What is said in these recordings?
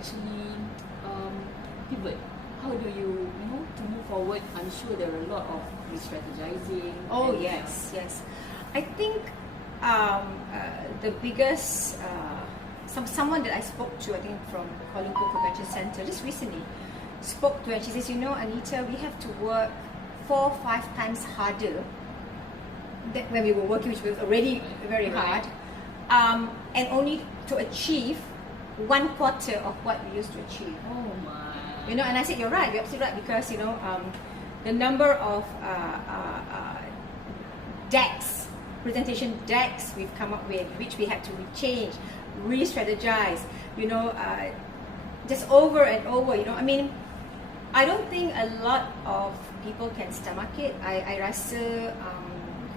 actually pivot? How do you, to move forward? I'm sure there are a lot of re-strategizing. Oh, yes. I think the biggest, someone that I spoke to, I think from Kuala Lumpur Convention Centre just recently, spoke to her and she says, Anita, we have to work 4 or 5 times harder than when we were working, which was already very hard, and only to achieve 1/4 of what we used to achieve. Oh my. And I said, you're right, you're absolutely right, because the number of decks, presentation decks we've come up with, which we had to change, re-strategize, just over and over, I mean, I don't think a lot of people can stomach it. I rasa,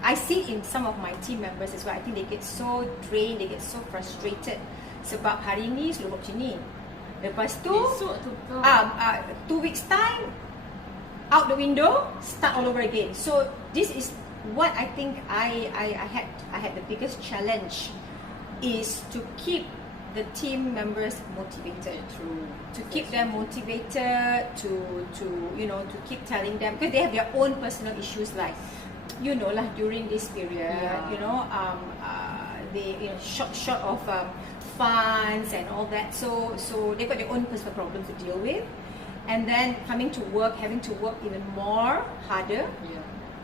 I see it in some of my team members as well. I think they get so drained, they get so frustrated sebab hari ni selalu buat macam ni. Lepas tu, 2 weeks time, out the window, start all over again. So this is what I think I had the biggest challenge, is to keep the team members motivated, to keep them motivated, to keep telling them, because they have their own personal issues, like during this period, they short of funds and all that, so they've got their own personal problems to deal with, and then coming to work, having to work even more harder,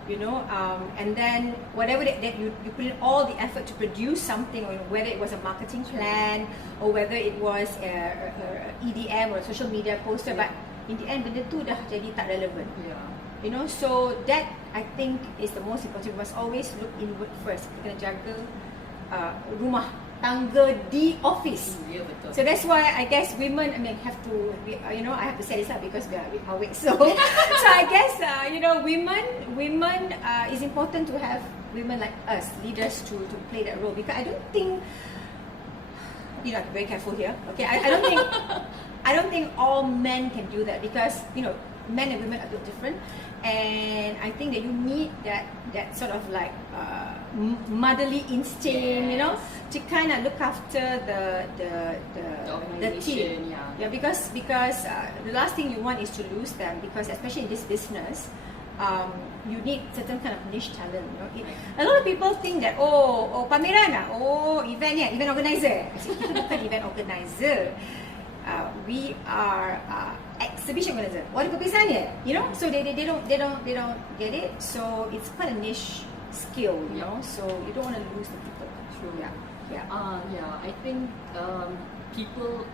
and then whatever that you put in all the effort to produce something, or whether it was a marketing plan or whether it was a EDM or a social media poster, but in the end benda tu dah jadi tak relevant. So that I think is the most important. We must always look inward first. Kita kena jaga rumah tangga di office. Betul. So that's why I guess women, have to, I have to say this because we are awake. So I guess women is important to have women like us, leaders, to play that role, because I don't think, I'm very careful here. Okay, I don't think all men can do that, because men and women are a bit different, and I think that you need that sort of like motherly instinct, to kind of look after the team. Because the last thing you want is to lose them, because especially in this business, you need certain kind of niche talent. A lot of people think that pameran event organizer. Kita bukan event organizer. We are exhibition organizer. What is perbezaannya? So they don't get it. So it's quite a niche skill, So you don't want to lose the people. True. Yeah. I think people,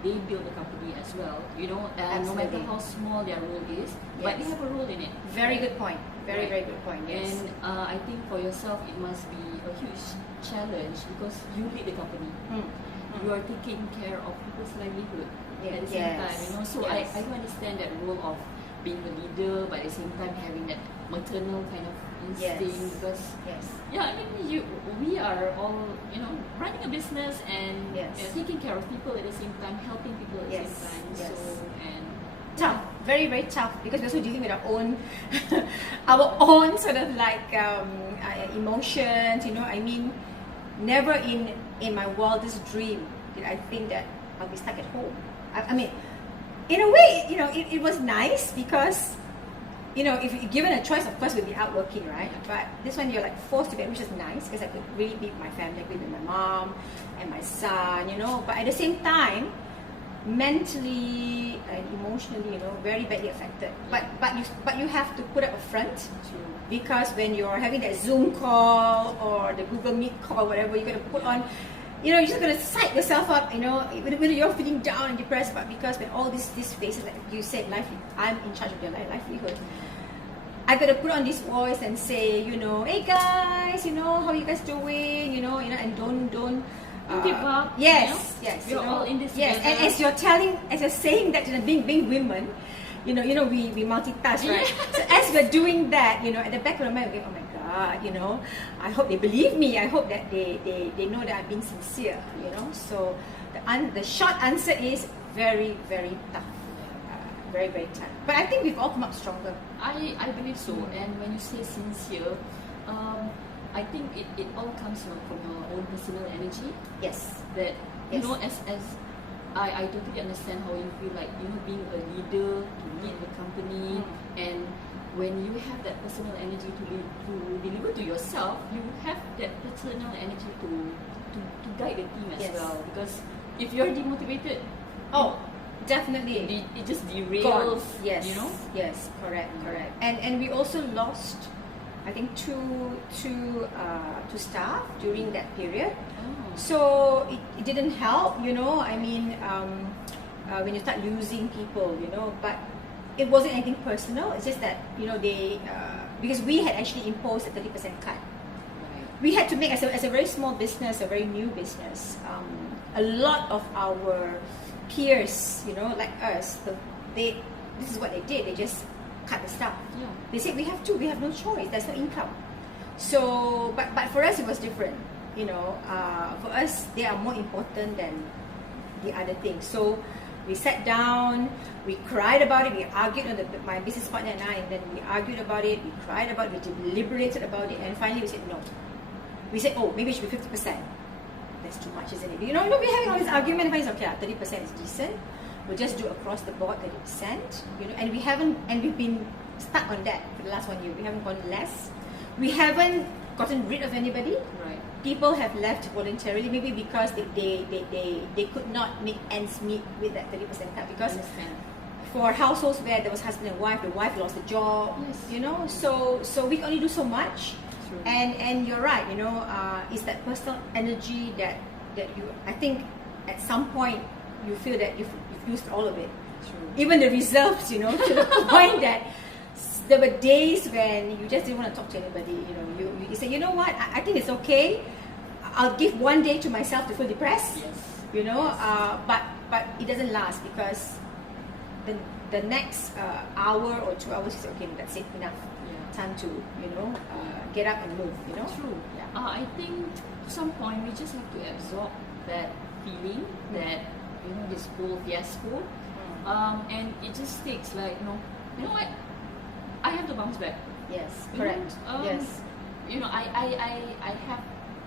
they build the company as well. No matter how small their role is, but they have a role in it. Very good point. Very good point. Yes. And I think for yourself, it must be a huge challenge, because you lead the company. You are taking care of people's livelihood at the same time, So I do understand that role of being a leader, but at the same time having that maternal kind of instinct, because we are all running a business and taking care of people at the same time, helping people at the same time. So tough, very very tough, because we're also dealing with our own our own sort of like emotions. Never in my wildest dream did I think that I'll be stuck at home. I mean, in a way, it was nice, because if you're given a choice, of course we'll be out working, right? But this one you're like forced to be, which is nice, because I could really be with my family, be with my mom and my son, But at the same time, mentally and emotionally, very badly affected. But you have to put up a front, because when you're having that Zoom call or the Google Meet call, whatever, you're gonna put on, you're just gonna psych yourself up, when you're feeling down and depressed. But because when all these faces, like you said, I'm in charge of their livelihood. I gotta put on this voice and say, hey guys, how you guys doing, and don't give up. Yes. We're all in this together. And as you're saying that, being women, we multitask, right? So as we're doing that, at the back of the mind, we're going, oh my God, I hope they believe me. I hope that they know that I'm being sincere, So the short answer is very, very tough. Very, very tough. But I think we've all come up stronger. I believe so. And when you say sincere, I think it all comes from your own personal energy. Yes. That as I totally understand how you feel like, being a leader, to lead the company, and when you have that personal energy to deliver to yourself, you have that personal energy to guide the team as well. Because if you're demotivated, definitely it just derails. Yes, yes, correct. And we also lost, I think, two staff during that period. So it didn't help, I mean, when you start losing people, but it wasn't anything personal. It's just that, they, because we had actually imposed a 30% cut. We had to make, as a very small business, a very new business, a lot of our peers, like us, this is what they did. They just cut the staff. They said we have no choice. There's no income. So, but for us it was different. For us they are more important than the other things. So we sat down, we cried about it, we argued on my business partner and I, and then we argued about it, we cried about it, we deliberated about it, and finally we said no. We said, maybe it should be 50%. That's too much, isn't it? We're having all this argument, and it's okay, 30% is decent. We'll just do across the board 30%, and we've been stuck on that for the last 1 year. We haven't gone less. We haven't gotten rid of anybody. Right. People have left voluntarily, maybe because they could not make ends meet with that 30% cut. Because for households where there was husband and wife, the wife lost the job. Yes. So we can only do so much. True. And you're right, it's that personal energy that you, I think at some point you feel that you've used all of it. True. Even the reserves, to the point that there were days when you just didn't want to talk to anybody. You say, you know what, I think it's okay. I'll give 1 day to myself to feel depressed. Yes. But it doesn't last, because the next hour or 2 hours is okay. That's it, enough. Time to get up and move. True. I think to some point we just have to absorb that feeling that this whole fiasco, and it just takes like you know what, I have to bounce back. Yes, correct. Yes. I think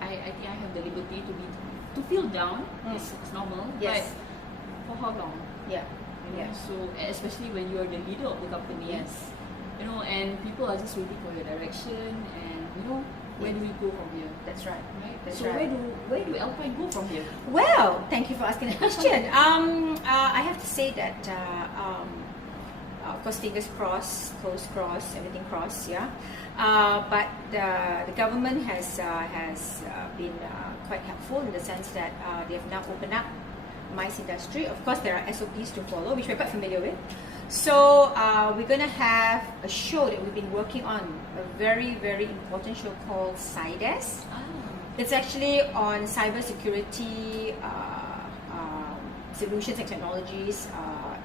I have the liberty to feel down. It's normal. Yes. But for how long? So especially when you are the leader of the company. Yes. And people are just waiting for your direction, and where do we go from here? That's right. That's so right. where do Alpine go from here? Well, thank you for asking the question. I have to say that of course, fingers crossed, toes crossed, everything crossed, but the government has been quite helpful in the sense that they have now opened up MICE industry. Of course, there are SOPs to follow, which we're quite familiar with. So we're going to have a show that we've been working on, a very, very important show called CIDES. It's actually on cybersecurity solutions and technologies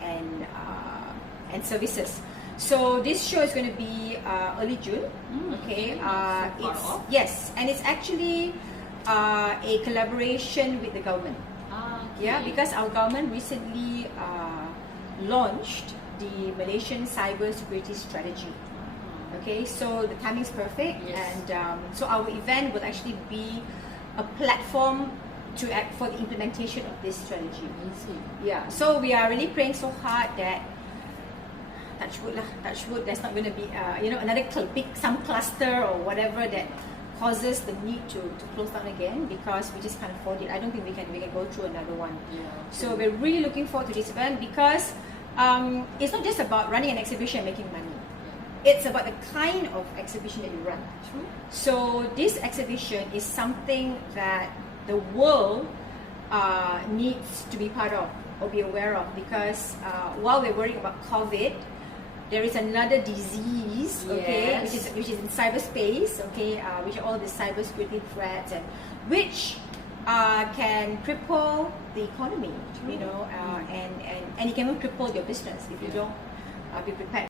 and services. So this show is going to be early June. Yes, and it's actually a collaboration with the government. Because our government recently launched the Malaysian cyber security strategy. So the timing is perfect, and so our event will actually be a platform for the implementation of this strategy. So we are really praying so hard that touch wood, there's not going to be another some cluster or whatever that causes the need to close down again, because we just can't afford it. I don't think we can go through another one. So we're really looking forward to this event, because it's not just about running an exhibition and making money. It's about the kind of exhibition that you run. So this exhibition is something that the world needs to be part of or be aware of, because while we're worrying about COVID, there is another disease, which is in cyberspace, which are all the cybersecurity threats, and which can cripple the economy, and it can even cripple your business if you don't be prepared